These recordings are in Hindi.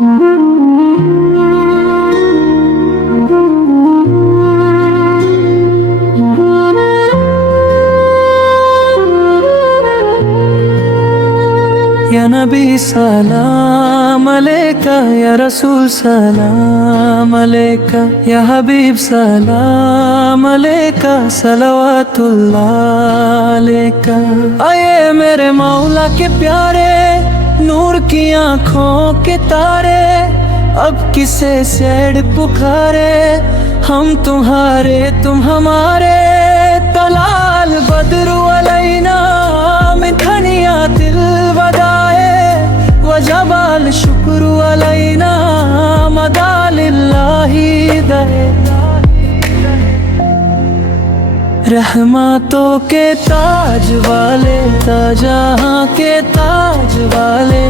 या नबी सलाम अलैका, या रसूल सलाम अलैका, या हबीब सलाम अलैका, सलवातुल्लाह अलैका। आए मेरे मौला के प्यारे, नूर की आँखों के तारे, अब किसे सैड पुकारे, हम तुम्हारे तुम हमारे। तलाल बद्रु अलैना मिठनिया दिल बदाए, वजबाल शुक्र अलैना मदालिल्लाही दे। रहमतों के ताज वाले, ताजहां के ताज वाले,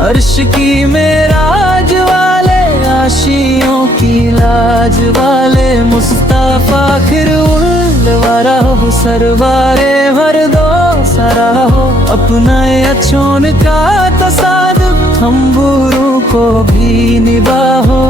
अर्श की मेराज वाले, आशियों की लाज वाले, मुस्तफा खिरुल वरा हो, सरवारे भर दो सरा हो। अपना अच्छों का तसादुक हम बुरों को भी निभाओ।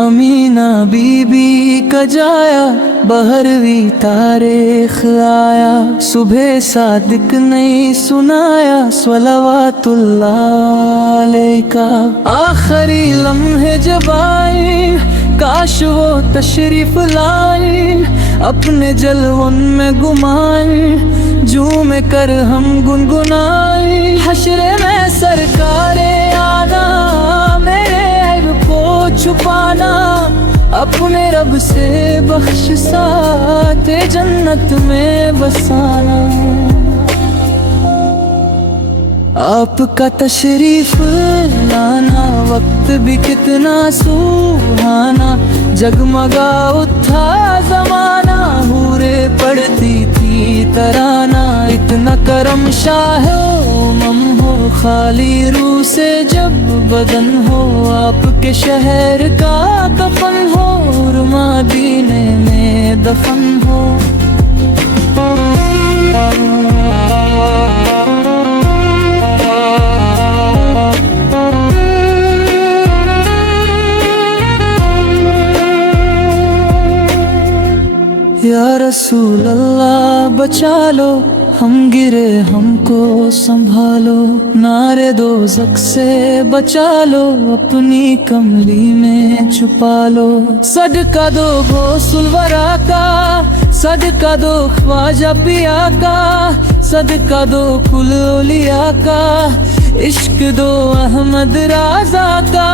अमीना बीबी का जाया, बहरवी तारीख आया, सुबह सादिक नहीं सुनाया, सलवातुल्लाह अलैका। आखिरी लम्हे जब आए, काश वो तशरीफ लाए, अपने जलवन में गुमाए, झूम कर हम गुनगुनाए। हश्र में सरकारे आना, मेरे ऐब को छुपाना, अपने रब से बख्श साते जन्नत में बसाना। आपका तशरीफ लाना, वक्त भी कितना सुहाना, जगमगा उठा जमाना, हूरे पड़ती थी तराना। इतना करम शाहो मम हो, खाली रूह से जब बदन हो, आपके शहर का कफन हो, मदीने में दफन हो। या रसूल अल्लाह बचा लो, हम गिरे हमको संभालो, नारे दोज़ख से बचा लो, अपनी कमली में छुपा लो। सदका दो गौसुल वरा का, सदका दो ख्वाजा पिया का, सदका दो कुल औलिया का, इश्क दो अहमद राजा का।